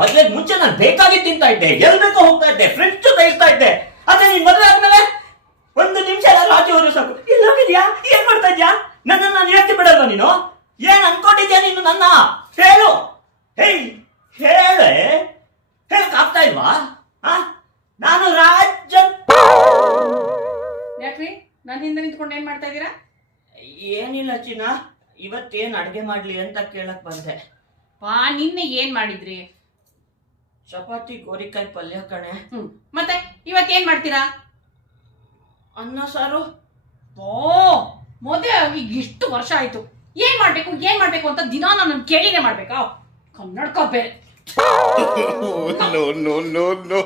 ಮದ್ವೆ ಮುಂಚೆ ನಾನು ಬೇಕಾಗಿ ತಿಂತಾ ಇದ್ದೆ, ಎಲ್ ಬೇಕೋ ಹೋಗ್ತಾ ಇದ್ದೆ, ಫ್ರೆಂಡ್ಸ್ ಜೊತೆ ಇರ್ತಾ ಇದ್ದೆ. ಆದ್ರೆ ನೀನ್ ಮದ್ವೆ ಆದ್ಮೇಲೆ ಒಂದು ನಿಮಿಷ ಎಲ್ಲ ಆಚೆ ಹೋದ್ರೆ ಸಾಕು, ಇಲ್ಲಿ ಹೋಗಿದ್ಯಾ, ಏನ್ ಮಾಡ್ತಾ ಇದ್ಯಾ, ನನ್ನ ನಾನು ಹೇಳ್ತಿ ಬಿಡಲ್ವಾ ನೀನು? ಏನ್ ಅನ್ಕೊಂಡಿದ್ಯಾ ನೀನು ನನ್ನ? ಹೇಳು, ಹೇಳೆ, ಹೇಳಕ್ ಆಗ್ತಾ ಇಲ್ವಾ? ನಾನು ಯಾಕ್ರಿ ನನ್ನ ಹಿಂದೆ ನಿಂತ್ಕೊಂಡು ಏನ್ ಮಾಡ್ತಾ ಇದ್ದೀರಾ? ಏನಿಲ್ಲ ಚಿನ್ನ, ಇವತ್ತೇನ್ ಅಡ್ಗೆ ಮಾಡ್ಲಿ ಅಂತ ಕೇಳಕ್ ಬಂದೆ. ನಿನ್ನೆ ಏನ್ ಮಾಡಿದ್ರಿ? ಚಪಾತಿ ಗೋರಿಕಾಯಿ ಪಲ್ಯ ಕಣೆ. ಮತ್ತೆ ಇವತ್ತೇನ್ ಮಾಡ್ತೀರಾ? ಅನ್ನ ಸಾರು. ಮದುವೆ ಆಗಿ ಇಷ್ಟು ವರ್ಷ ಆಯ್ತು, ಏನ್ ಮಾಡ್ಬೇಕು ಅಂತ ದಿನಾ ನಾನು ಕೇಳಿನೇ ಮಾಡ್ಬೇಕಾ? ಕನ್ನಡಕ ಬೇರೆ. no.